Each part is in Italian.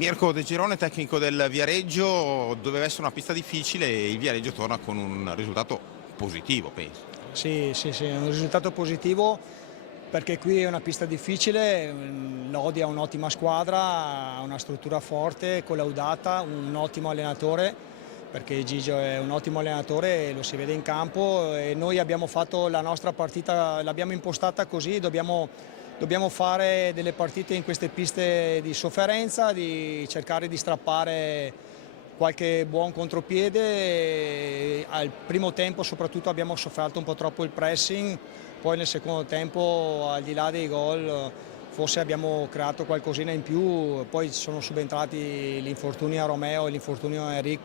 Mirko De Girone, tecnico del Viareggio, doveva essere una pista difficile e il Viareggio torna con un risultato positivo, penso. Sì, è un risultato positivo perché qui è una pista difficile, l'Odi ha un'ottima squadra, ha una struttura forte, collaudata, un ottimo allenatore, perché Gigio è un ottimo allenatore e lo si vede in campo e noi abbiamo fatto la nostra partita, l'abbiamo impostata così, dobbiamo fare delle partite in queste piste di sofferenza, di cercare di strappare qualche buon contropiede. E al primo tempo soprattutto abbiamo sofferto un po' troppo il pressing, poi nel secondo tempo al di là dei gol forse abbiamo creato qualcosina in più, poi sono subentrati l'infortunio a Romeo e l'infortunio a Enric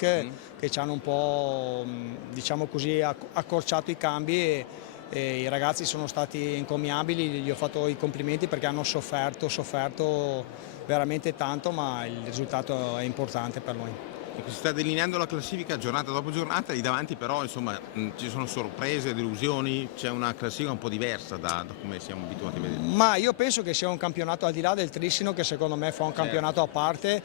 che ci hanno un po' diciamo così accorciato i cambi e i ragazzi sono stati encomiabili, gli ho fatto i complimenti perché hanno sofferto veramente tanto, ma il risultato è importante per noi. Ecco, si sta delineando la classifica giornata dopo giornata, lì davanti però insomma ci sono sorprese, delusioni, c'è una classifica un po' diversa da come siamo abituati a vedere. Ma io penso che sia un campionato al di là del Trissino, che secondo me fa un campionato a parte,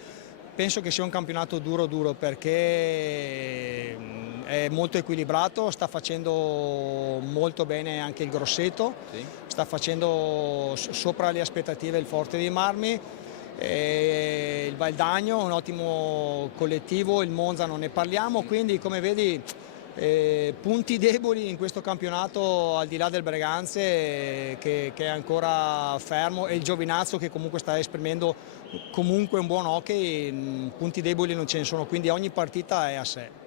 penso che sia un campionato duro perché è molto equilibrato, sta facendo molto bene anche il Grosseto, Sì. sta facendo sopra le aspettative il Forte dei Marmi, il Valdagno, un ottimo collettivo, il Monza non ne parliamo, quindi come vedi punti deboli in questo campionato al di là del Breganze che è ancora fermo e il Giovinazzo che comunque sta esprimendo comunque un buon hockey, punti deboli non ce ne sono, quindi ogni partita è a sé.